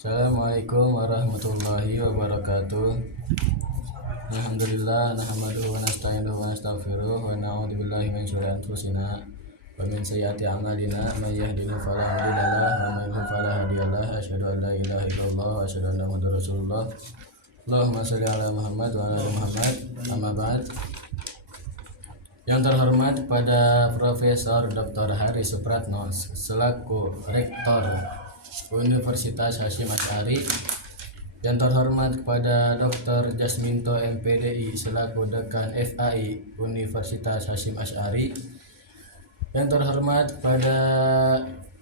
Assalamualaikum warahmatullahi wabarakatuh. Alhamdulillah nahmaduhu wa nasta'inuhu wa nastaghfiruh wa na'udzu billahi min syururi anfusina wa min sayyiati a'malina may yahdihillahu fala mudhillalah wa may yudhlil fala hadiyalah asyhadu an la ilaha illallah wa asyhadu anna muhammadar rasulullah. Allahumma shalli ala Muhammad wa ala ali Muhammad. Amma ba'd. Yang terhormat kepada Profesor Dr. Hari Supratno selaku Rektor Universitas Hasyim Asy'ari, yang terhormat kepada Dr. Jasminto MPDI selaku Dekan FAI Universitas Hasyim Asy'ari, yang terhormat kepada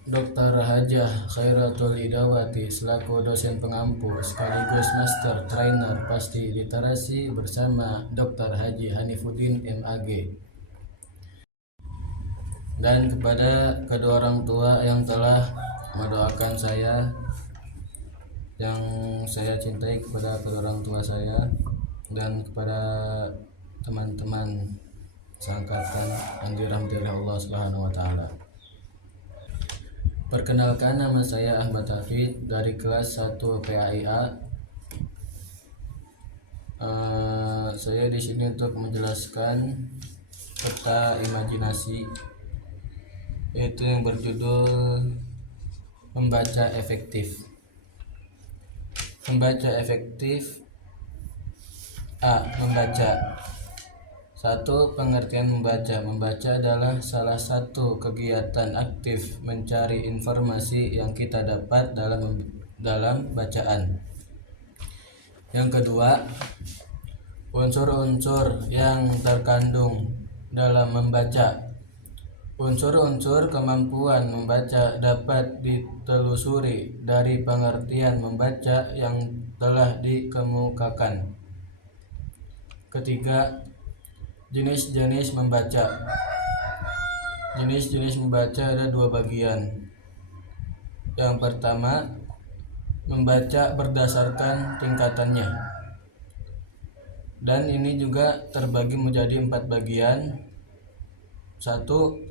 Dr. Hajah Khairatul Idawati selaku dosen pengampu sekaligus Master Trainer Pasti Literasi bersama Dr. Haji Hanifuddin MAG, dan kepada kedua orang tua yang telah mendoakan saya, yang saya cintai, kepada kedua orang tua saya dan kepada teman-teman seangkatan yang dirahmati oleh Allah Subhanahu wa taala. Perkenalkan, nama saya Ahmad Hafid dari kelas 1 PAIA. Saya di sini untuk menjelaskan peta imajinasi, yaitu yang berjudul membaca efektif. Membaca efektif. Membaca. 1. Pengertian membaca. Membaca adalah salah satu kegiatan aktif mencari informasi yang kita dapat dalam bacaan. Yang kedua, unsur-unsur yang terkandung dalam membaca. Unsur-unsur kemampuan membaca dapat ditelusuri dari pengertian membaca yang telah dikemukakan. Ketiga, jenis-jenis membaca. Jenis-jenis membaca ada 2 bagian. Yang pertama, membaca berdasarkan tingkatannya, dan ini juga terbagi menjadi 4 bagian. 1.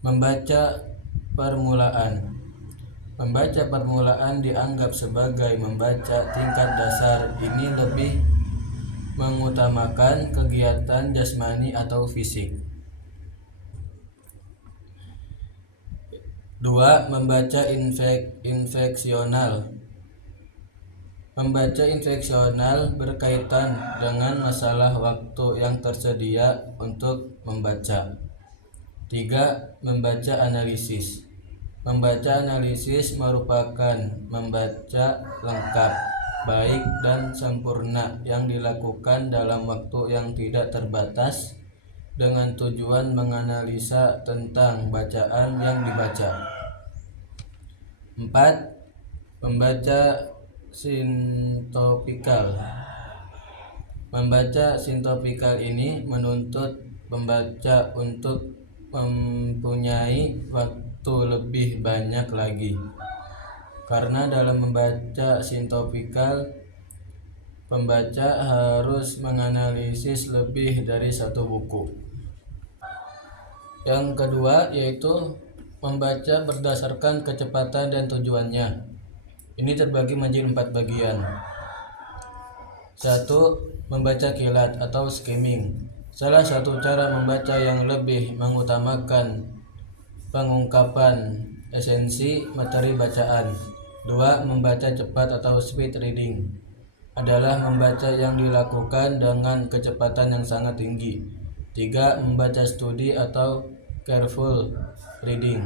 Membaca permulaan. Membaca permulaan dianggap sebagai membaca tingkat dasar. Ini lebih mengutamakan kegiatan jasmani atau fisik. 2. Membaca infeksional. Membaca infeksional berkaitan dengan masalah waktu yang tersedia untuk membaca. 3. Membaca analisis. Membaca analisis merupakan membaca lengkap, baik dan sempurna yang dilakukan dalam waktu yang tidak terbatas dengan tujuan menganalisa tentang bacaan yang dibaca. 4. Membaca sintopikal. Membaca sintopikal ini menuntut pembaca untuk mempunyai waktu lebih banyak lagi, karena dalam membaca sintopikal pembaca harus menganalisis lebih dari 1 buku. Yang kedua yaitu membaca berdasarkan kecepatan dan tujuannya. Ini terbagi menjadi 4 bagian. 1. Membaca kilat atau skimming. Salah satu cara membaca yang lebih mengutamakan pengungkapan esensi materi bacaan. 2. Membaca cepat atau speed reading adalah membaca yang dilakukan dengan kecepatan yang sangat tinggi. 3. Membaca studi atau careful reading,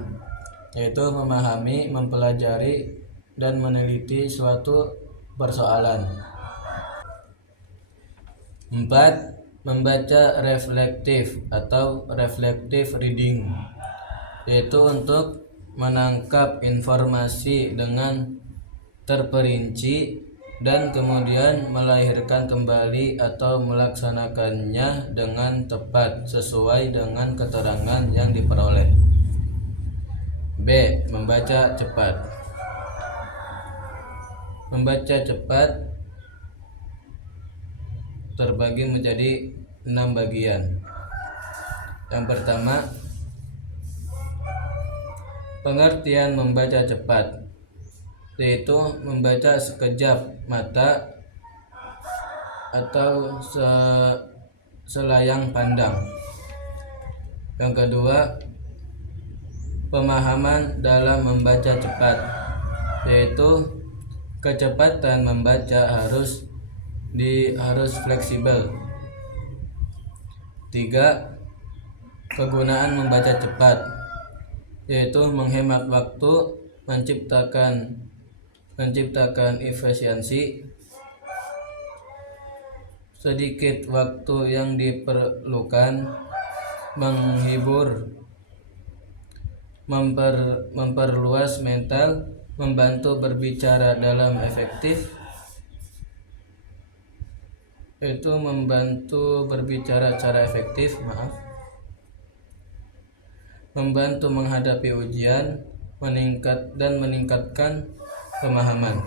yaitu memahami, mempelajari, dan meneliti suatu persoalan. 4. Membaca reflektif atau reflective reading, yaitu untuk menangkap informasi dengan terperinci dan kemudian melahirkan kembali atau melaksanakannya dengan tepat sesuai dengan keterangan yang diperoleh. B. Membaca cepat. Membaca cepat terbagi menjadi 6 bagian. Yang pertama, pengertian membaca cepat. yaitu membaca sekejap mata atau selayang pandang. Yang kedua, pemahaman dalam membaca cepat, yaitu kecepatan membaca harus fleksibel. 3. Kegunaan membaca cepat, yaitu menghemat waktu, menciptakan efisiensi, sedikit waktu yang diperlukan, menghibur, memperluas mental, membantu berbicara dalam efektif, yaitu membantu berbicara secara efektif, membantu menghadapi ujian, meningkatkan pemahaman.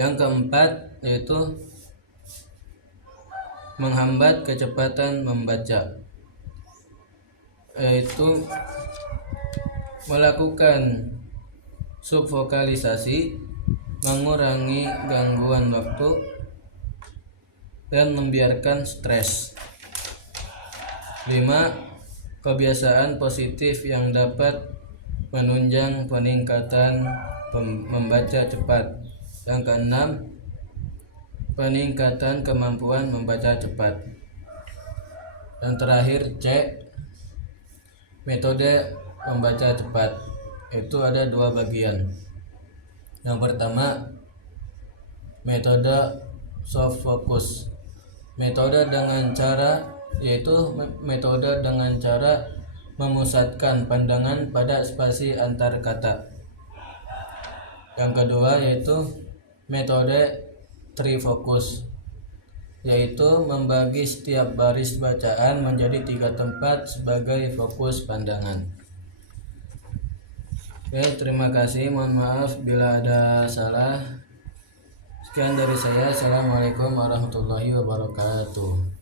Yang keempat yaitu menghambat kecepatan membaca, yaitu melakukan subvokalisasi, mengurangi gangguan waktu, dan membiarkan stres. 5. Kebiasaan positif yang dapat menunjang peningkatan membaca cepat. Yang keenam, peningkatan kemampuan membaca cepat. Dan terakhir C, metode membaca cepat. Itu ada 2 bagian. Yang pertama, metode soft focus. Metode dengan cara memusatkan pandangan pada spasi antar kata. Yang kedua yaitu metode trifocus, yaitu membagi setiap baris bacaan menjadi 3 tempat sebagai fokus pandangan. Oke, terima kasih. Mohon maaf bila ada salah. Sekian dari saya. Assalamualaikum warahmatullahi wabarakatuh.